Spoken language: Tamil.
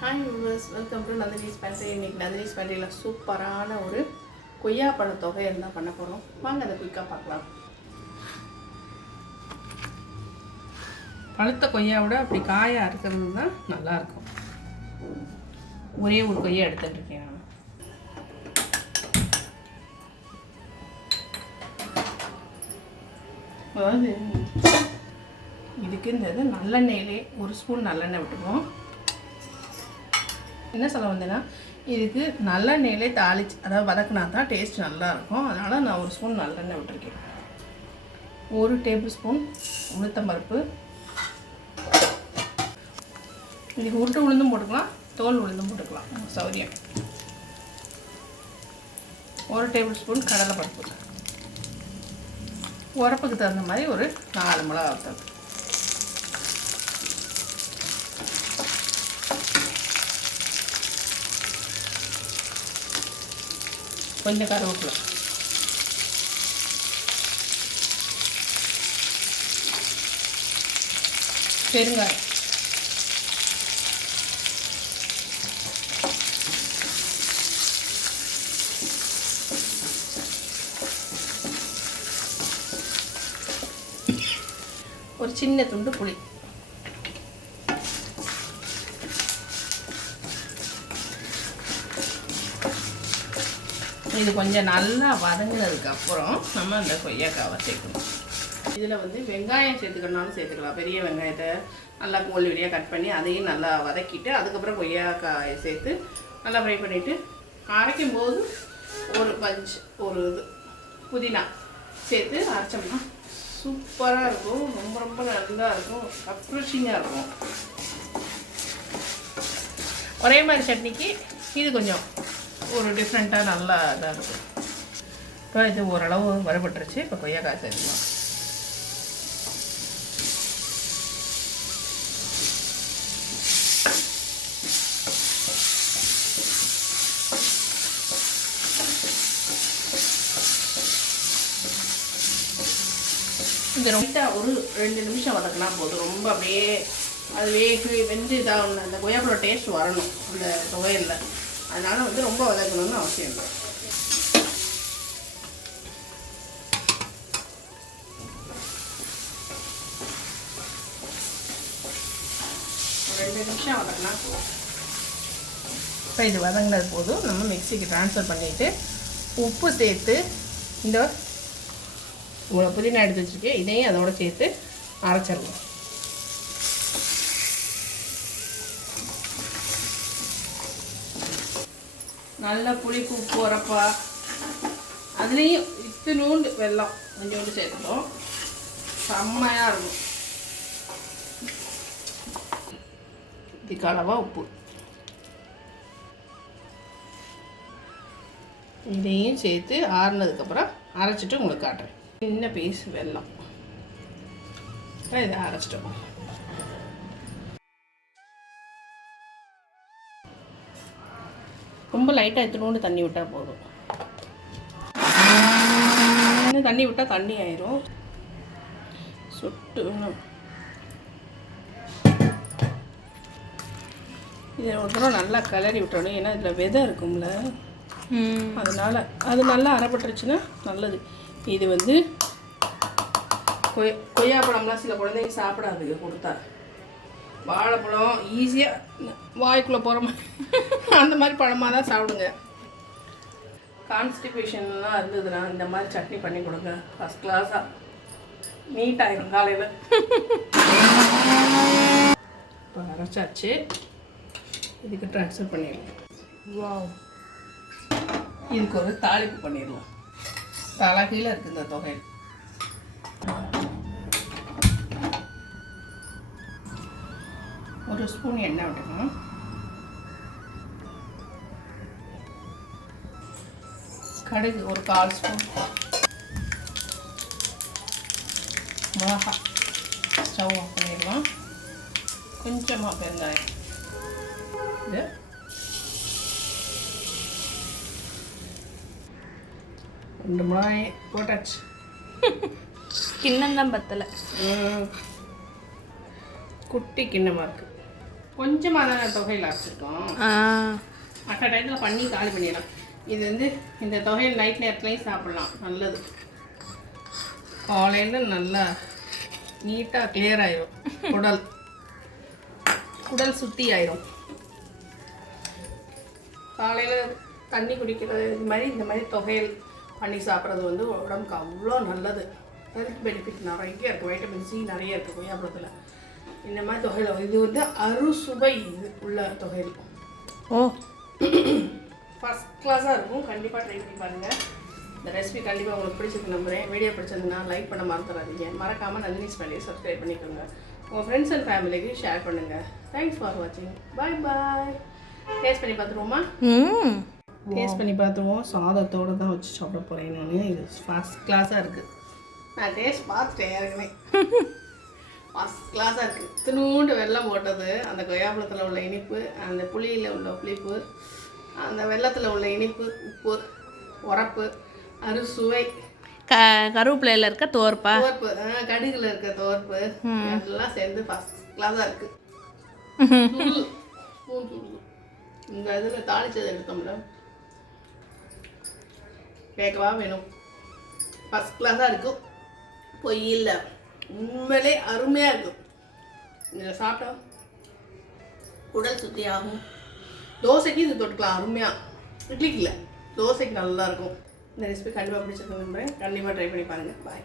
Hi viewers welcome to Nandini's pantry இன்றைக்கி நந்தினிஸ் பேண்ட்ரியில் சூப்பரான ஒரு கொய்யாப்பழ தொகை இருந்தால் பண்ண போகிறோம் வாங்க அதை குயிக்காக பார்க்கலாம். பழுத்த கொய்யாவோட அப்படி காயாக அறுக்கிறது தான் நல்லாயிருக்கும். ஒரே ஒரு கொய்யா எடுத்துகிட்டு இருக்கேன் நான். அதாவது இதுக்கு இந்த இது நல்லெண்ணெயிலே ஒரு ஸ்பூன் நல்லெண்ணெய் விட்டுருவோம் என்ன சொல்ல வந்தேன்னா இதுக்கு நல்லெண்ணெயிலே தாளிச்சு அதாவது வதக்குனா தான் டேஸ்ட் நல்லாயிருக்கும். அதனால் நான் ஒரு ஸ்பூன் நல்லெண்ணெய் விட்டுருக்கேன். ஒரு டேபிள் ஸ்பூன் உளுத்தம்பருப்பு. இதுக்கு உருட்டு உளுந்தும் போட்டுக்கலாம் தோல் உளுந்தும் போட்டுக்கலாம் சௌரியம். ஒரு டேபிள் ஸ்பூன் கடலைப்பருப்பு. உரப்புக்கு தகுந்த மாதிரி ஒரு நாலு மிளகா வறுத்தது கொஞ்சம் கருவேப்பிலை பெருங்காயம் ஒரு சின்ன துண்டு புளி இது கொஞ்சம் நல்லா வதங்கினதுக்கு அப்புறம் நம்ம அந்த கொய்யாக்காவை சேர்க்கணும். இதில் வந்து வெங்காயம் சேர்த்துக்கணும்னாலும் சேர்த்துக்கலாம். பெரிய வெங்காயத்தை நல்லா கோல் வழியாக கட் பண்ணி அதையும் நல்லா வதக்கிட்டு அதுக்கப்புறம் கொய்யாக்காயை சேர்த்து நல்லா ஃப்ரை பண்ணிவிட்டு அரைக்கும் போது ஒரு பஞ்ச் ஒரு இது புதினா சேர்த்து அரைச்சோம்னா சூப்பராக இருக்கும். ரொம்ப ரொம்ப நல்லா இருக்கும். அப்ரிஷிங்காக இருக்கும். ஒரே மாதிரி சட்னிக்கு இது கொஞ்சம் ஒரு டிஃப்ரெண்ட்டாக நல்லா இதாக இருக்கும். இப்போ இது ஓரளவு வறுபட்டுருச்சு. இப்போ கொய்யாக்காய் சேர்க்கலாம் இந்த ரொம்ப ஒரு ரெண்டு நிமிஷம் வதக்கினா போதும். ரொம்ப அப்படியே அது வேகு வெந்து இதாகணும் அந்த கொய்யாப்பழம் டேஸ்ட் வரணும். அந்த துவையலில். அதனால் வந்து ரொம்ப வதக்கணும்னு அவசியம் இல்லை. ரெண்டு நிமிஷம் வதக்கினா போதும். இப்போ இது வதங்கினது போதும். நம்ம மிக்சிக்கு ட்ரான்ஸ்ஃபர் பண்ணிவிட்டு உப்பு சேர்த்து இந்த இவ்வளோ புதினா எடுத்து வச்சுருக்கேன். இதையும் அதோட சேர்த்து அரைச்சிடலாம். நல்ல புளிப்பு உப்பு உரப்பா அதுலேயும் இத்தினூண்டு வெல்லம் கொஞ்சோண்டு சேர்த்துட்டோம். செம்மையாக இருக்கும். இதுக்கு அளவாக உப்பு. இதையும் சேர்த்து ஆறுனதுக்கப்புறம் அரைச்சிட்டு உங்களுக்கு காட்டுறேன். சின்ன பீஸ் வெல்லம். இதை அரைச்சிட்டோம். ரொம்ப லைட்டாக எத்தனோண்டு தண்ணி விட்டால் போதும். இன்னும் தண்ணி விட்டால் தண்ணி ஆயிரும். சுட்டு இதை ஒரு தடவை நல்லா கிளறி விட்டணும் ஏன்னா இதில் விதை இருக்கும்ல. அதனால் அது நல்லா அரைப்பட்டுருச்சுன்னா நல்லது. இது வந்து கொய் கொய்யாப்பழம்லாம் சில குழந்தைங்க சாப்பிடாதுங்க கொடுத்தா. வாழைப்பழம் ஈஸியாக வாய்க்குள்ளே போகிற மாதிரி அந்த மாதிரி பழமாக தான் சாப்பிடுங்க. கான்ஸ்டிபேஷன்லாம் இருந்ததுன்னா இந்த மாதிரி சட்னி பண்ணி கொடுங்க. ஃபஸ்ட் கிளாஸாக நீட் ஆயிரும் காலையில். இப்போ அரைச்சாச்சு. இதுக்கு ட்ரான்ஸ்ஃபர் பண்ணிடலாம். இதுக்கு ஒரு தாளிப்பு பண்ணிடலாம். தலகையில் இருக்குது இந்த தொகை. ஒரு ஸ்பூன் எண்ணெய் விட்டுக்கணும். கடுகு ஒரு கால் ஸ்பூன் மிளகா ஸ்டவ் ஆஃப் பண்ணிடலாம். கொஞ்சமாக பெருங்காயம் இது. ரெண்டு மிளகாய் போட்டாச்சு. கிண்ணம் தான் பத்தலை. குட்டி கிண்ணமாக இருக்குது கொஞ்சமாக தான் தொகையில் அரைச்சிருக்கோம் ஆ. மற்ற டைத்தில் பண்ணி காலி பண்ணிடலாம். இது வந்து இந்த தொகையில் நைட் நேரத்துலையும் சாப்பிடலாம். நல்லது. காலையில் நல்லா நீட்டாக கிளியர் ஆயிரும். குடல். குடல் சுத்தி ஆயிரும். காலையில் தண்ணி குடிக்கிறது இது மாதிரி இந்த மாதிரி தொகையல் பண்ணி சாப்பிட்றது வந்து உடம்புக்கு அவ்வளோ நல்லது. ஹெல்த் பெனிஃபிட் நிறைய இருக்குது வைட்டமின் சி நிறைய இருக்குது கொய்யாப்பழத்தில். இந்த மாதிரி தொகையில் இது வந்து அறுசுவை இது உள்ள தொகையில் ஓ. ஃபஸ்ட் கிளாஸாக இருக்கும். கண்டிப்பாக ட்ரை பண்ணி பாருங்கள் இந்த ரெசிபி கண்டிப்பாக உங்களுக்கு பிடிச்சிருக்கு நம்புறேன். வீடியோ பிடிச்சிருந்தா லைக் பண்ண மறந்துடாதீங்க. மறக்காமல் நந்தினி ஸ்மெல்லையை சப்ஸ்கிரைப் பண்ணிக்கோங்க. உங்கள் ஃப்ரெண்ட்ஸ் அண்ட் ஃபேமிலிக்கு ஷேர் பண்ணுங்கள் தேங்க்ஸ் ஃபார் வாட்சிங் பாய் பாய் டேஸ்ட் பண்ணி பார்த்துருவோமா? டேஸ்ட் பண்ணி பார்த்துருவோம். சாதத்தோடு தான் வச்சு சாப்பிட போகிறேன் நான். இது ஃபஸ்ட் கிளாஸாக இருக்குது நான் டேஸ்ட் பார்த்துட்டேன் ஏற்கனவே. ஃபஸ்ட் கிளாஸாக இருக்குது தினூண்டு வெள்ளம் போட்டது. அந்த கொய்யாப்பழத்தில் உள்ள இனிப்பு அந்த புளியில் உள்ள புளிப்பு அந்த வெள்ளத்தில் உள்ள இனிப்பு உப்பு உரப்பு அறுசுவை க கருவேப்பிலையில் இருக்க தோர்ப்பா தோர்ப்பு ஆ, கடுகுல இருக்க தோர்ப்பு எல்லாம் சேர்ந்து ஃபஸ்ட் கிளாஸாக இருக்குது இந்த இதில் தாளிச்சதை எடுத்தோம்ல. கேட்கவா வேணும். ஃபஸ்ட் கிளாஸாக இருக்கும். பொய் இல்லை. உண்மையிலே அருமையாக இருக்கும். இதை சாப்பிட்டா? உடல் சுத்தி ஆகும் தோசைக்கு இது தொட்டுக்கலாம் அருமையாக இட்லிக்கு இல்லை. தோசைக்கு நல்லா இருக்கும். இந்த ரெசிபி கண்டிப்பாக பிடிச்சிருக்கு நம்புறேன். கண்டிப்பாக ட்ரை பண்ணி பாருங்கள் பாய்